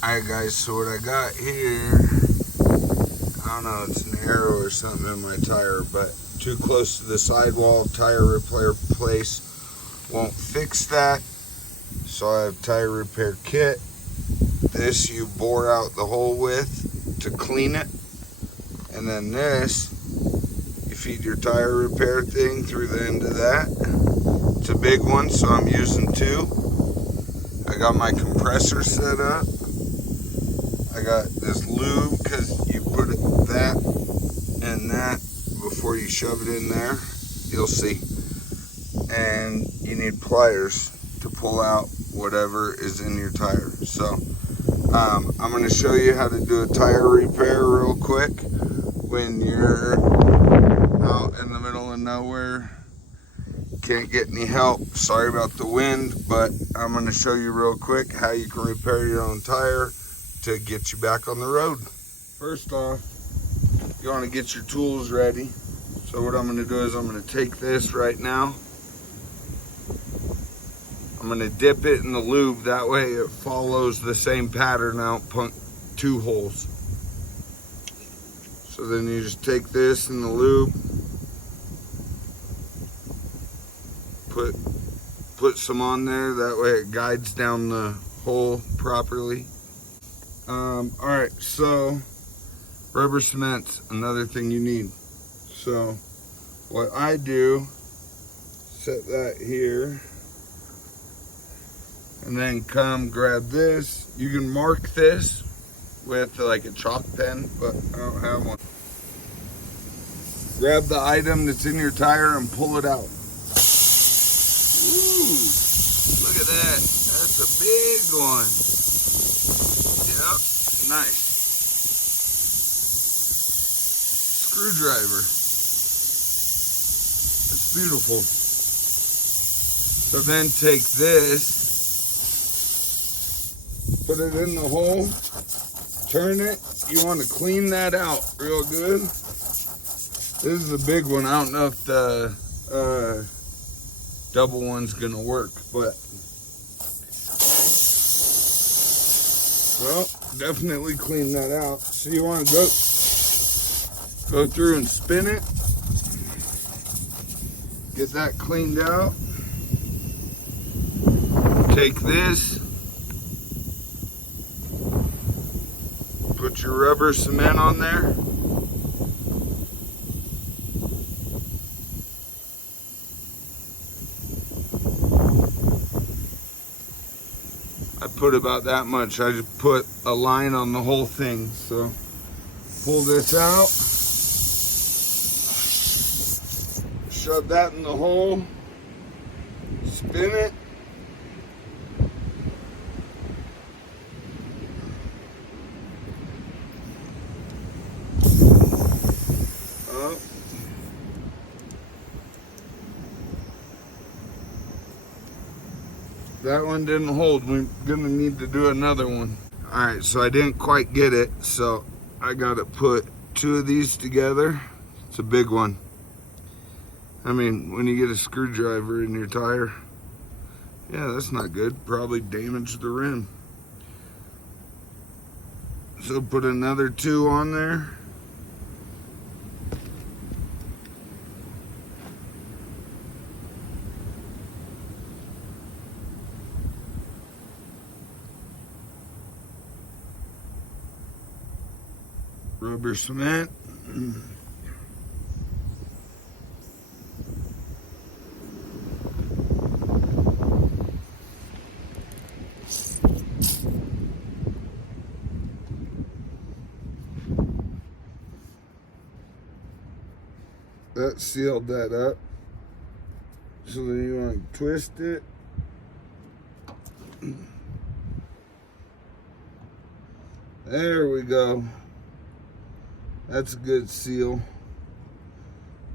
Alright guys, so what I got here, I don't know, it's an arrow or something in my tire, but too close to the sidewall, tire repair place won't fix that. So I have tire repair kit. This you bore out the hole with to clean it. And then this, you feed your tire repair thing through the end of that. It's a big one, so I'm using two. I got my compressor set up. I got this lube because you put that and that before you shove it in there. You'll see. And you need pliers to pull out whatever is in your tire. So I'm going to show you how to do a tire repair real quick when you're out in the middle of nowhere. Can't get any help. Sorry about the wind, but I'm going to show you real quick how you can repair your own tire to get you back on the road. First off, you want to get your tools ready. So what I'm going to do is I'm going to take this right now. I'm going to dip it in the lube. That way it follows the same pattern. I don't punk two holes. So then you just take this in the lube. Put some on there. That way it guides down the hole properly. Alright, so rubber cement's another thing you need. So what I do, set that here, and then come grab this. You can mark this with like a chalk pen, but I don't have one. Grab the item that's in your tire and pull it out. Ooh, look at that. That's a big one. Yep, nice. Screwdriver. That's beautiful. So then take this, put it in the hole, turn it. You want to clean that out real good. This is a big one. I don't know if the double one's gonna work, but well, definitely clean that out. So you want to go through and spin it, get that cleaned out. Take this, put your rubber cement on there. I put about that much. I just put a line on the whole thing. So pull this out, shove that in the hole, spin it. Up. That one didn't hold. We're gonna need to do another one. All right, so I didn't quite get it, so I gotta put two of these together. It's a big one. I mean, when you get a screwdriver in your tire, yeah, that's not good. Probably damaged the rim. So put another two on there. Rubber cement. That sealed that up. So then you want to twist it. There we go. That's a good seal.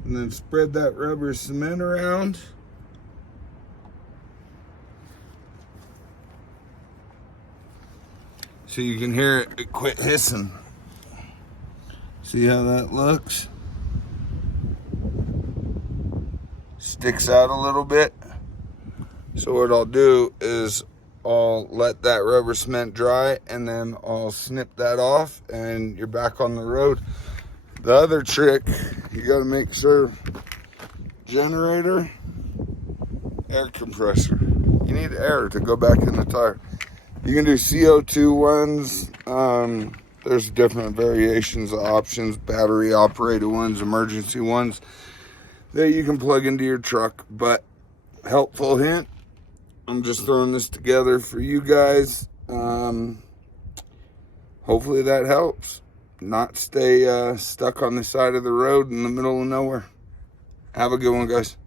And then spread that rubber cement around. So you can hear it quit hissing. See how that looks? Sticks out a little bit. So what I'll do is I'll let that rubber cement dry, and then I'll snip that off, and you're back on the road. The other trick, you got to make sure, generator, air compressor. You need air to go back in the tire. You can do CO2 ones. There's different variations of options, battery operated ones, emergency ones that you can plug into your truck. But helpful hint, I'm just throwing this together for you guys. Hopefully that helps. Not stay stuck on the side of the road in the middle of nowhere. Have a good one, guys.